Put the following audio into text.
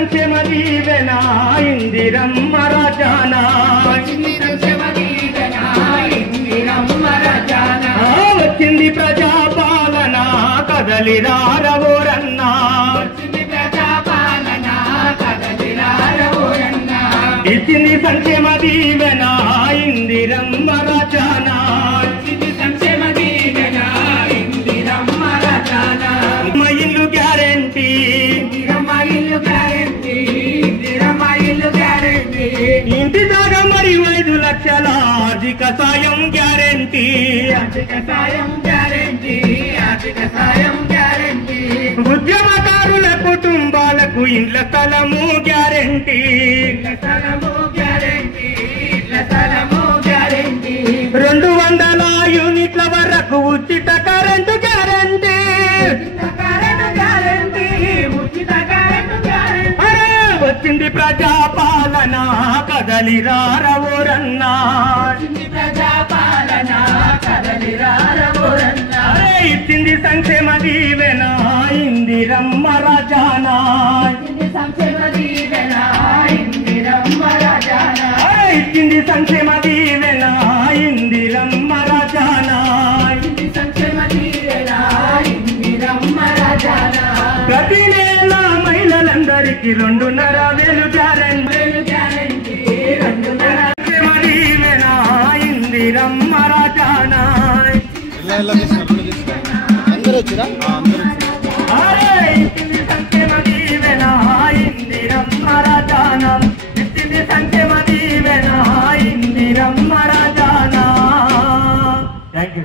సంక్షేమ దీవెన ఇందిరమ్మ రాజానా వచ్చింది ప్రజాపాలన కదలిరారవోరన్నా ఇచ్చింది సంక్షేమ దీవెన ఇందిరమ్మ రాజానా ఇల్లు గ్యారెంటీ ఇంటి దాకా మరి 5 లక్షల ఆర్థిక సాయం గ్యారెంటీ ఉద్యమకారుల కుటుంబాలకు ఇండ్ల స్థలము గ్యారెంటీ 200 యూనిట్ల వరకు ఉచిత కరెంటు గ్యారెంటీ వచ్చింది ప్రజాపాలన కదలిరారవోరన్నా ఇచ్చింది సంక్షేమ దీవెన ఇందిరమ్మ రాజానా ఇచ్చింది సంక్షేమ దీవెన ఇందిరమ్మ రాజానా ప్రతి నెల మహిళలందరికీ 2.5 గ్యారెంటీ సంక్షేమ దీవెన ఇందిరమ్మ రాజానా సంక్షేమ దీవెన ఇందిరమ్మ రాజానా ఇచ్చింది సంక్షేమ దీవెన ఇందిరమ్మ రాజానా. Thank you.